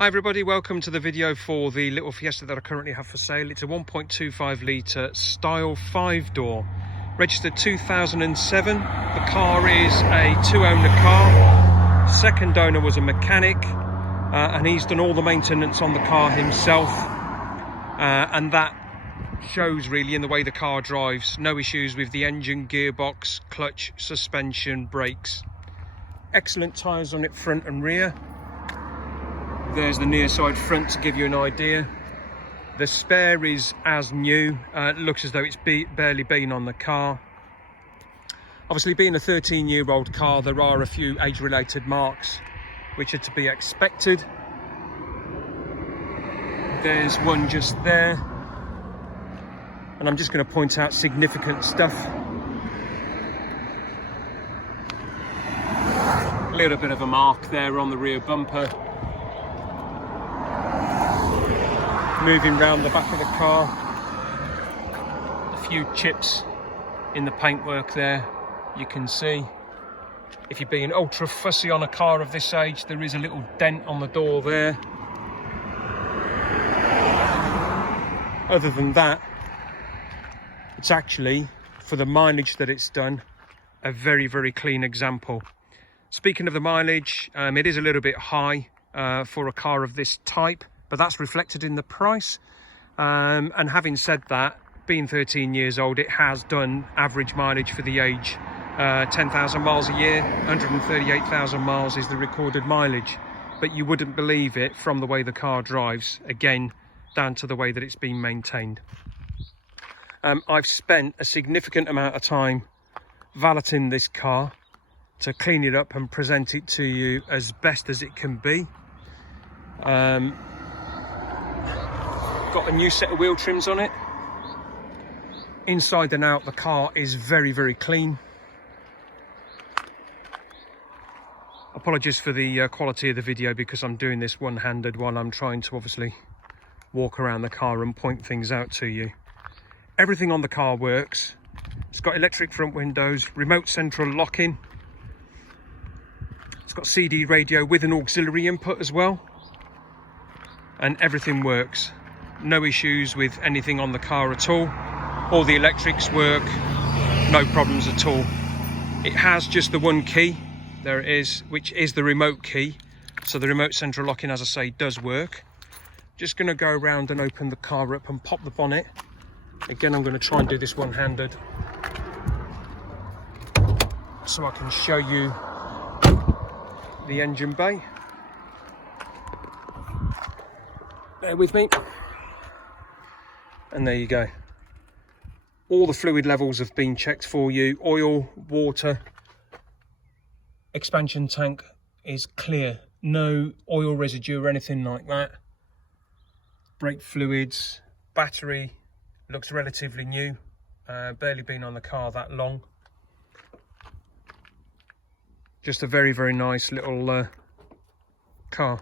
Hi everybody, welcome to the video for the little Fiesta that I currently have for sale. It's a 1.25 litre style 5-door, registered 2007. The car is a 2-owner car. Second owner was a mechanic, and he's done all the maintenance on the car himself, and that shows really in the way the car drives. No issues with the engine, gearbox, clutch, suspension, brakes. Excellent tyres on it front and rear. There's the near side front to give you an idea. The spare is as new. It looks as though it's barely been on the car. Obviously, being a 13-year-old car, there are a few age-related marks which are to be expected. There's one just there, and I'm just going to point out significant stuff. A little bit of a mark there on the rear bumper. Moving round the back of the car, a few chips in the paintwork there, you can see. If you're being ultra fussy on a car of this age, there is a little dent on the door there. Other than that, it's actually, for the mileage that it's done, a very, very clean example. Speaking of the mileage, it is a little bit high for a car of this type, but that's reflected in the price. And having said that, being 13 years old, it has done average mileage for the age, 10,000 miles a year. 138,000 miles is the recorded mileage, but you wouldn't believe it from the way the car drives, again down to the way that it's been maintained. I've spent a significant amount of time valeting this car to clean it up and present it to you as best as it can be. Got a new set of wheel trims on it. Inside and out, the car is very, very clean. Apologies for the quality of the video, because I'm doing this one-handed while I'm trying to obviously walk around the car and point things out to you. Everything on the car works. It's got electric front windows, remote central locking. It's got CD radio with an auxiliary input as well. And everything works. No issues with anything on the car at all. All the electrics work, no problems at all. It has just the one key, there it is, which is the remote key. So the remote central locking, as I say, does work. Just going to go around and open the car up and pop the bonnet. Again, I'm going to try and do this one-handed, so I can show you the engine bay. Bear with me. And there you go. All the fluid levels have been checked for you. Oil, water, expansion tank is clear. No oil residue or anything like that. Brake fluids, battery looks relatively new. Barely been on the car that long. Just a very, very nice little car.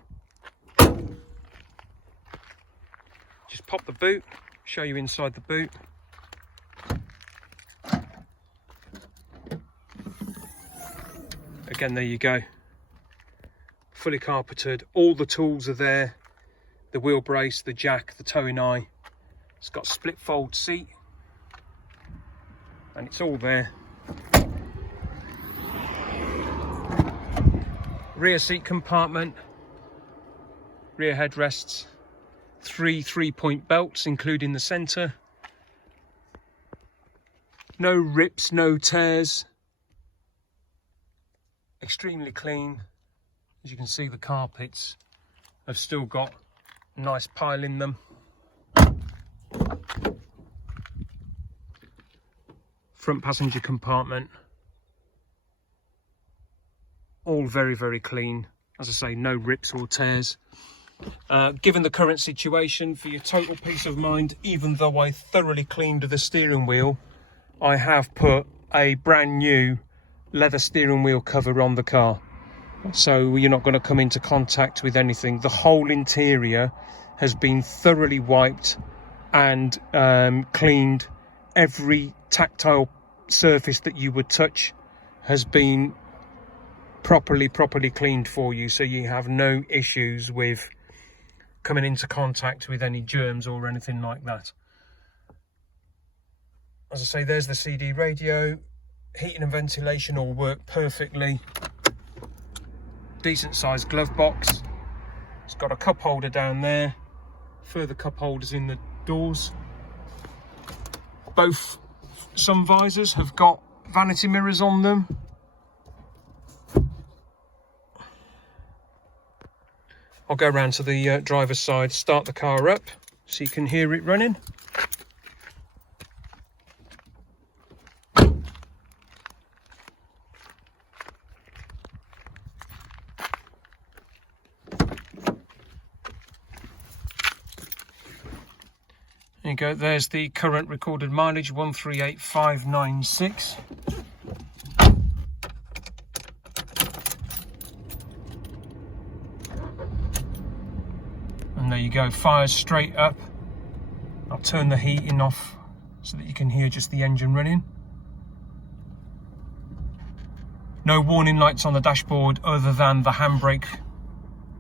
Just pop the boot, show you inside the boot. Again, there you go. Fully carpeted, all the tools are there. The wheel brace, the jack, the towing eye. It's got split fold seat, and it's all there. Rear seat compartment, rear headrests. 3 3-point belts, including the centre. No rips, no tears. Extremely clean. As you can see, the carpets have still got a nice pile in them. Front passenger compartment. All very, very clean. As I say, no rips or tears. Given the current situation, for your total peace of mind, even though I thoroughly cleaned the steering wheel, I have put a brand new leather steering wheel cover on the car, so you're not going to come into contact with anything. The whole interior has been thoroughly wiped and cleaned. Every tactile surface that you would touch has been properly cleaned for you, so you have no issues with coming into contact with any germs or anything like that. As I say, there's the CD radio. Heating and ventilation all work perfectly. Decent sized glove box. It's got a cup holder down there. Further cup holders in the doors. Both sun visors have got vanity mirrors on them. I'll go around to the driver's side, start the car up so you can hear it running. There you go, there's the current recorded mileage, 138,596. And there you go, fires straight up. I'll turn the heating off so that you can hear just the engine running. No warning lights on the dashboard other than the handbrake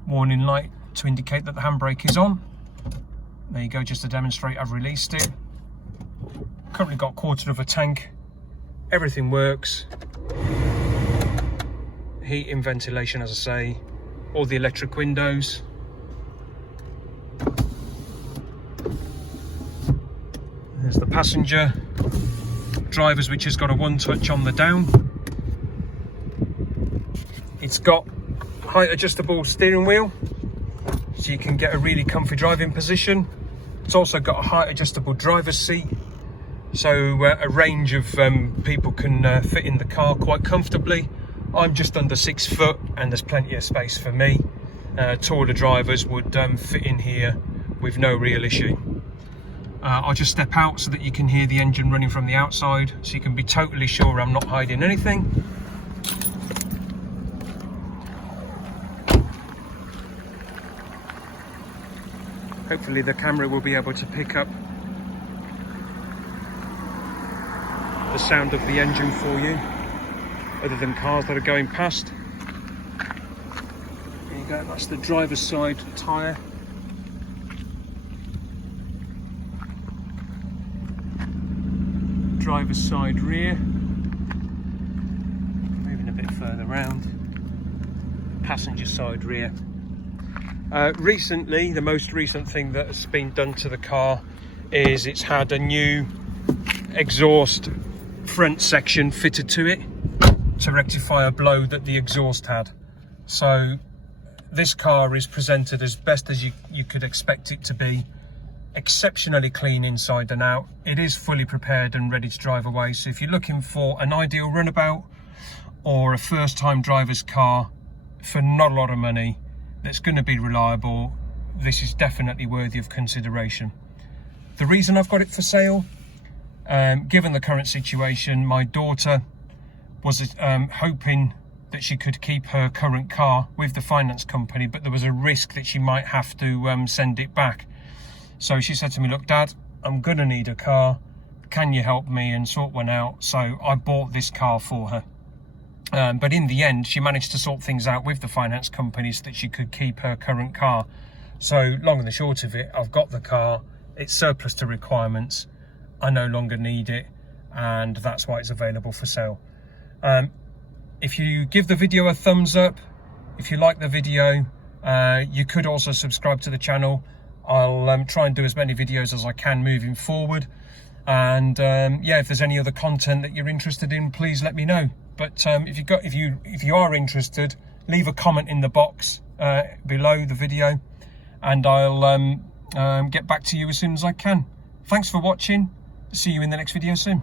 warning light to indicate that the handbrake is on. There you go, just to demonstrate I've released it. Currently got 1/4 of a tank. Everything works. Heating, ventilation, as I say. All the electric windows. There's the passenger. Driver's, which has got a one-touch on the down. It's got height adjustable steering wheel, so you can get a really comfy driving position. It's also got a height adjustable driver's seat, so a range of people can fit in the car quite comfortably. I'm just under 6 foot and there's plenty of space for me. Taller drivers would fit in here with no real issue. I'll just step out so that you can hear the engine running from the outside, so you can be totally sure I'm not hiding anything. Hopefully the camera will be able to pick up the sound of the engine for you, other than cars that are going past. There you go, that's the driver's side tyre. Driver's side rear. Moving a bit further round. Passenger side rear. Recently, the most recent thing that has been done to the car is it's had a new exhaust front section fitted to it to rectify a blow that the exhaust had. So this car is presented as best as you could expect it to be. Exceptionally clean inside and out. It is fully prepared and ready to drive away. So if you're looking for an ideal runabout or a first-time driver's car for not a lot of money, that's going to be reliable, this is definitely worthy of consideration. The reason I've got it for sale, given the current situation, my daughter was hoping that she could keep her current car with the finance company, but there was a risk that she might have to send it back. So she said to me, look Dad, I'm going to need a car, can you help me and sort one out? So I bought this car for her. But in the end, she managed to sort things out with the finance company so that she could keep her current car. So long and the short of it, I've got the car, it's surplus to requirements, I no longer need it, and that's why it's available for sale. If you give the video a thumbs up, if you like the video, you could also subscribe to the channel. I'll try and do as many videos as I can moving forward. And yeah, if there's any other content that you're interested in, please let me know. But if you are interested, leave a comment in the box below the video, and I'll get back to you as soon as I can. Thanks for watching. See you in the next video soon.